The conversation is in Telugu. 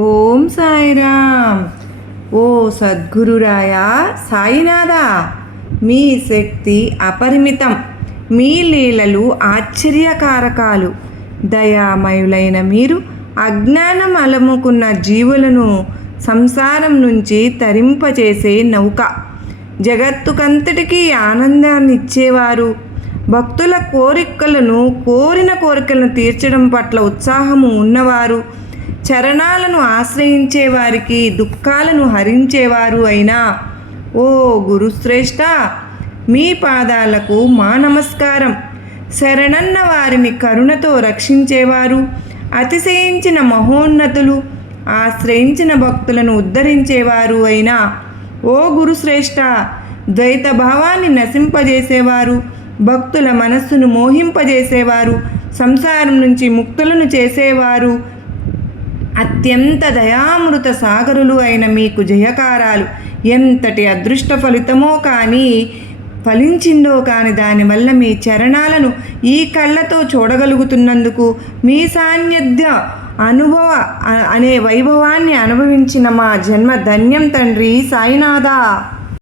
ఓం సాయిరామ్. ఓ సద్గురురాయా సాయినాథా, మీ శక్తి అపరిమితం, మీ లీలలు ఆశ్చర్యకారకాలు. దయామయులైన మీరు అజ్ఞానం అలముకున్న జీవులను సంసారం నుంచి తరింపచేసే నౌక, జగత్తుకంతటికీ ఆనందాన్ని ఇచ్చేవారు. భక్తుల కోరిన కోరికలను తీర్చడం పట్ల ఉత్సాహము ఉన్నవారు, చరణాలను ఆశ్రయించే వారికి దుఃఖాలను హరించేవారు అయినా ఓ గురుశ్రేష్ఠ, మీ పాదాలకు మా నమస్కారం. శరణన్న వారిని కరుణతో రక్షించేవారు, అతిశయించిన మహోన్నతులు, ఆశ్రయించిన భక్తులను ఉద్ధరించేవారు అయినా ఓ గురుశ్రేష్ఠ, ద్వైత భావాన్ని నశింపజేసేవారు, భక్తుల మనస్సును మోహింపజేసేవారు, సంసారం నుంచి ముక్తులను చేసేవారు, అత్యంత దయామృత సాగరులు అయిన మీకు జయకారాలు. ఎంతటి అదృష్ట ఫలితమో కానీ ఫలించిందో కానీ దానివల్ల మీ చరణాలను ఈ కళ్ళతో చూడగలుగుతున్నందుకు, మీ సాన్నిధ్య అనుభవ అనే వైభవాన్ని అనుభవించిన మా జన్మ ధన్యం తండ్రి సాయినాథా.